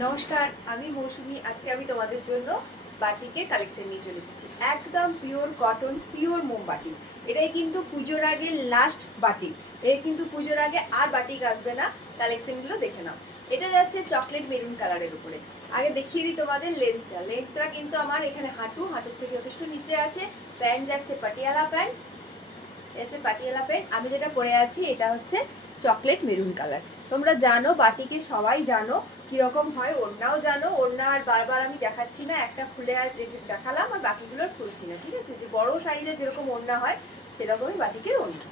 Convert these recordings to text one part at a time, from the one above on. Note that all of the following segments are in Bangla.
নমস্কার, আমি মৌসুমি। আজকে আমি তোমাদের জন্য বাটিকের কালেকশন নিয়ে চলে এসেছি। একদম পিওর কটন, পিওর মোমবাটি। এটাই কিন্তু পুজোর আগে লাস্ট বাটিক। এই কিন্তু পুজোর আগে আর বাটিক আসবে না। কালেকশনগুলো দেখে নাও। এটা যাচ্ছে চকলেট মেরুন কালারের উপরে। আগে দেখিয়ে দিই তোমাদের লেন্থটা কিন্তু আমার এখানে হাঁটুর থেকে যথেষ্ট নিচে আছে। প্যান্ট যাচ্ছে পাটিয়ালা প্যান্ট। আমি যেটা পরে আছি এটা হচ্ছে চকলেট মেরুন কালার। তোমরা জানো বাটিকে, সবাই জানো কিরকম হয়। ওড়নাও জানো। ওড়না আর বারবার আমি দেখাচ্ছি না, একটা খুলে আর দেখালাম আর বাকিগুলো খুলছি না, ঠিক আছে? যে বড় সাইজে যেরকম ওড়না হয় সেরকমই বাটিকের ওড়না।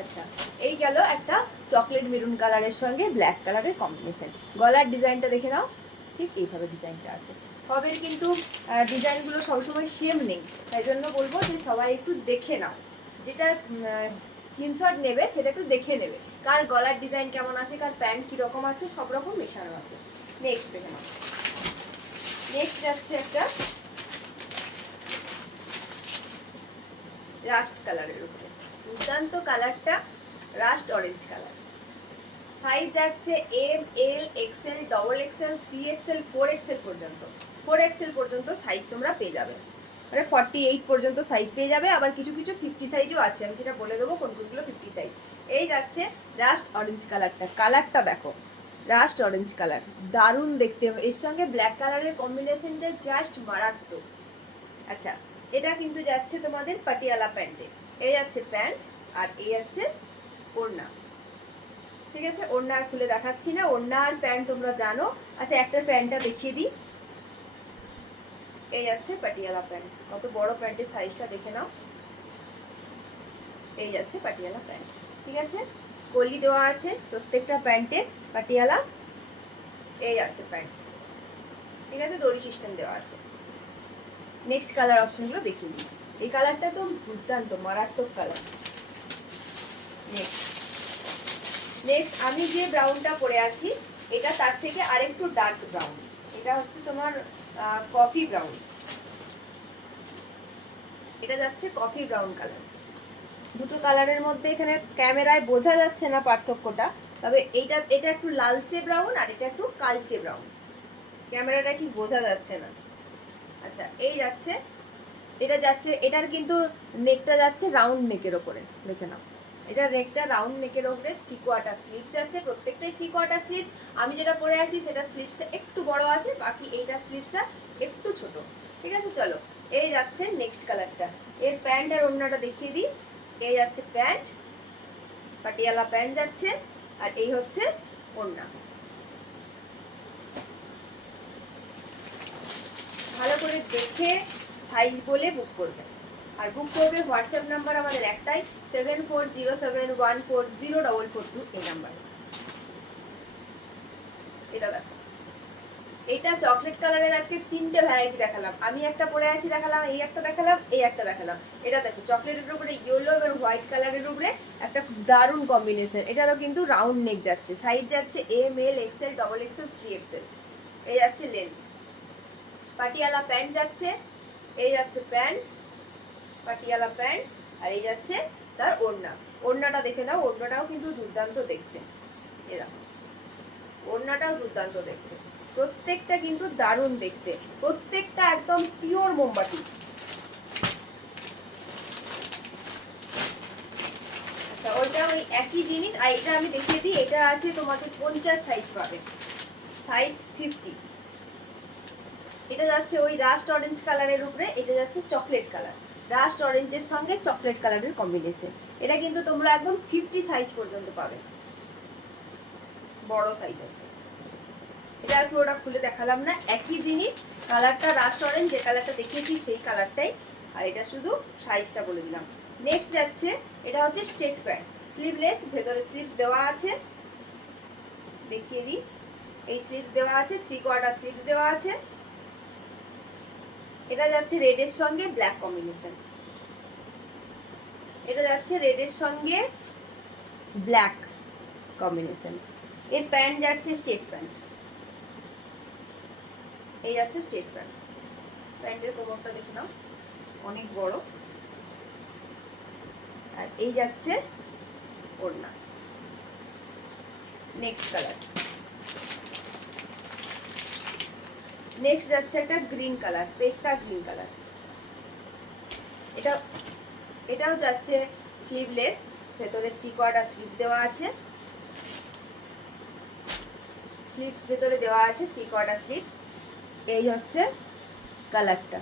আচ্ছা, এই গেল একটা চকলেট মেরুন কালারের সঙ্গে ব্ল্যাক কালারের কম্বিনেশন। গলার ডিজাইনটা দেখে নাও, ঠিক এইভাবে ডিজাইনটা আছে। সবের কিন্তু ডিজাইনগুলো সবসময় সেম নেই, তাই জন্য বলবো যে সবাই একটু দেখে নাও। যেটা স্ক্রিনশট নেবে সেটা একটু দেখে নেবে, কার গলার ডিজাইন কেমন আছে, কার প্যান্ট কীরকম আছে, সব রকম মেশানো আছে। নেক্সট দেখে নাও। নেক্সট যাচ্ছে একটা রাস্ট কালারের উপরে। দুর্দান্ত কালারটা, রাস্ট অরেঞ্জ কালার। সাইজ যাচ্ছে M, L, XL, double XL, 3XL, 4XL পর্যন্ত। 4XL পর্যন্ত সাইজ তোমরা পেয়ে যাবে, মানে 48 পর্যন্ত সাইজ পেয়ে যাবে। আবার কিছু কিছু 50 সাইজও আছে, আমি সেটা বলে দেবো কোন কোনগুলো 50 সাইজ। এই যাচ্ছে রাস্ট অরেঞ্জ কালারটা দেখো, রাস্ট অরেঞ্জ কালার দারুণ দেখতে। এর সঙ্গে ব্ল্যাক কালারের কম্বিনেশনটা জাস্ট মারাত্মক। আচ্ছা, এটা কিন্তু যাচ্ছে তোমাদের পাটিয়ালা প্যান্টে। এই যাচ্ছে প্যান্ট আর এই যাচ্ছে ওড়না, ঠিক আছে? ওড়না আর খুলে দেখাচ্ছি না, ওড়না আর প্যান্ট তোমরা জানো। আচ্ছা, একটা প্যান্টটা দেখিয়ে দিই। এই যাচ্ছে পাটিয়ালা প্যান্ট। কত বড় প্যান্টের সাইজটা দেখে নাও। এই যাচ্ছে পাটিয়ালা প্যান্ট, ঠিক আছে? কলি দেওয়া আছে প্রত্যেকটা প্যান্টে পাটিয়ালা। এই যাচ্ছে প্যান্ট, ঠিক আছে? দড়ি সিস্টেম দেওয়া আছে। নেক্সট কালার অপশনগুলো দেখিয়ে দিই। এই কালারটা তো দুর্দান্ত মারাত্মক কালার। নেক্সট আমি যে ব্রাউনটা পরে আছি এটা তার থেকে আরেকটু ডার্ক ব্রাউন। এটা হচ্ছে তোমার কফি ব্রাউন। এটা যাচ্ছে কফি ব্রাউন কালার। দুটো কালারের মধ্যে এখানে ক্যামেরায় বোঝা যাচ্ছে না পার্থক্যটা, তবে এটা একটু লালচে ব্রাউন আর এটা একটু কালচে ব্রাউন। ক্যামেরাটা ঠিক বোঝা যাচ্ছে না। আচ্ছা, এই যাচ্ছে, এটা যাচ্ছে, এটার কিন্তু নেকটা যাচ্ছে রাউন্ড নেকের ওপরে, দেখে নাও। এটা নেকটা রাউন্ড নেকের ওপরে 3/4 স্লিভস যাচ্ছে, প্রত্যেকটাই 3/4 স্লিভস। আমি যেটা পরে আছি সেটা স্লিভসটা একটু বড় আছে, বাকি এইটা স্লিভসটা একটু ছোট, ঠিক আছে? চলো, এই যাচ্ছে নেক্সট কালারটা। এর প্যান্ট আর ওড়নাটা দেখিয়ে দিই। এই যাচ্ছে প্যান্ট, পাটিয়ালা প্যান্ট যাচ্ছে, আর এই হচ্ছে ওড়না। ভালো করে দেখে সাইজ বলে বুক করবে। আর বুক করবে হোয়াটসঅ্যাপ নাম্বার আমাদের একটাই, 7407140442, এই নাম্বারে। এটা দেখো, এটা চকলেট কালারের আজকে 3টে ভ্যারাইটি দেখালাম। আমি একটা পরে আছি দেখালাম, এই একটা দেখালাম, এই একটা দেখালাম। এটা দেখো, চকলেটের উপরে ইয়েলো এবং হোয়াইট কালারের উপরে একটা দারুণ কম্বিনেশন। এটারও কিন্তু রাউন্ড নেক যাচ্ছে, সাইজ যাচ্ছে M, L, XL, double XL, 3XL। এই যাচ্ছে লেন্থ। পাটিয়ালা প্যান্ট যাচ্ছে, এই যাচ্ছে প্যান্ট, পাটিয়ালা প্যান্ট, আর এই যাচ্ছে তার ওড়না। ওড়নাটা দেখে নাও, ওড়নাটাও কিন্তু দুর্দান্ত দেখতে। এ দেখো, ওড়নাটাও দুর্দান্ত দেখতে। প্রত্যেকটা কিন্তু দারুণ দেখতে, প্রত্যেকটা একদম পিওর মোমবাতি। আচ্ছা, ওইটা ওই একই জিনিস। আর এটা আমি দেখিয়ে দিই, এটা আছে তোমাকে 50 সাইজ পাবে, সাইজ 50। এটা যাচ্ছে ওই রাস্ট অরেঞ্জ কালারের উপরে, এটা যাচ্ছে চকলেট কালার। রাস্ট অরেঞ্জের সঙ্গে চকলেট কালারের কম্বিনেশন। এটা কিন্তু তোমরা একদম 50 সাইজ পর্যন্ত পাবে, বড় সাইজ আছে। এটা আর পুরোটা খুলে দেখালাম না, একই জিনিস। কালারটা রাস্ট অরেঞ্জ, যে কালারটা দেখিয়েছি সেই কালারটাই, আর এটা শুধু সাইজটা বলে দিলাম। নেক্সট যাচ্ছে, এটা হচ্ছে স্ট্রেট প্যান্ট, স্লিভলেস, ভেতরে স্লিভস দেওয়া আছে, দেখিয়ে দিই। এই স্লিভস দেওয়া আছে, 3/4 স্লিভস দেওয়া আছে। এটা যাচ্ছে রেডের সঙ্গে ব্ল্যাক কম্বিনেশন। এটা যাচ্ছে রেডের সঙ্গে ব্ল্যাক কম্বিনেশন। এর প্যান্ট যাচ্ছে স্ট্রেট প্যান্ট। এই যাচ্ছে স্ট্রেট প্যান্ট। প্যান্টের কোমরটা দেখে নাও, অনেক বড়। আর এই যাচ্ছে ওড়না। নেক্সট কালার, নেক্সট যাচ্ছে একটা গ্রিন কালার, পেস্তা গ্রিন কালার। এটাও যাচ্ছে স্লিভলেস, ভেতরে 3/4 স্লিভস দেওয়া আছে, স্লিভস ভেতরে দেওয়া আছে 3/4 স্লিভস। এই হচ্ছে কালারটা,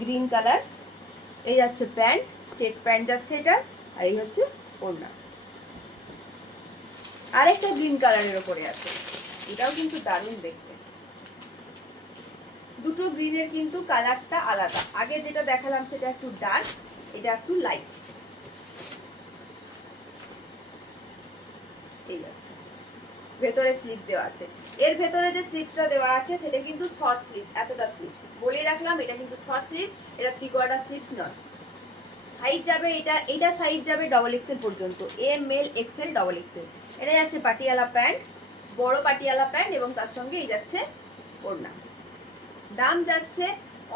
গ্রিন কালার। এই যাচ্ছে প্যান্ট, স্ট্রেট প্যান্ট যাচ্ছে এটা, আর এই হচ্ছে ওড়না। আরেকটা গ্রিন কালারের ওপরে আছে, এটাও কিন্তু দারুণ দেখতে। দুটো গ্রিনের কিন্তু কালারটা আলাদা, আগে যেটা দেখালাম সেটা একটু ডার্ক, এটা একটু লাইট। এই আছে, ভেতরে স্লিভস দেওয়া আছে। এর ভেতরে যে স্লিভসটা দেওয়া আছে সেটা কিন্তু শর্ট স্লিভস, এতটা স্লিভস বলে রাখলাম, এটা কিন্তু শর্ট স্লিভস, এটা 3/4 স্লিভস নয়। সাইজ যাবে এটা সাইজ যাবে XXL পর্যন্ত, ML XL XXL। এটা যাচ্ছে পাটিয়ালা প্যান্ট, বড় পাটিয়ালা প্যান্ট, এবং তার সঙ্গে এই যাচ্ছে ওড়না। দাম যাচ্ছে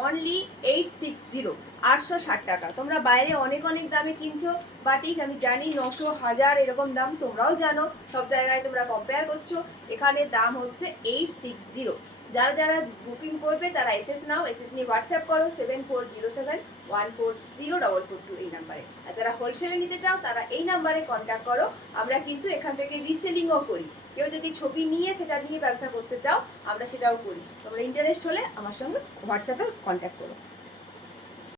অনলি 860, 860 টাকা। তোমরা বাইরে অনেক অনেক দামে কিনছো বাটিক, আমি জানি 900, 1000 এরকম দাম, তোমরাও জানো, সব জায়গায় তোমরা কম্পেয়ার করছো। এখানে দাম হচ্ছে 860। যারা যারা বুকিং করবে তারা এসএস নাও, এসএস নিয়ে হোয়াটসঅ্যাপ করো 7407140442 এই নাম্বারে। আর যারা হোলসেলে নিতে চাও তারা এই নাম্বারে কন্ট্যাক্ট করো। আমরা কিন্তু এখান থেকে রিসেলিংও করি, কেউ যদি ছবি নিয়ে সেটা নিয়ে ব্যবসা করতে চাও আমরা সেটাও করি। তোমরা ইন্টারেস্ট হলে আমার সঙ্গে হোয়াটসঅ্যাপে কন্ট্যাক্ট করো।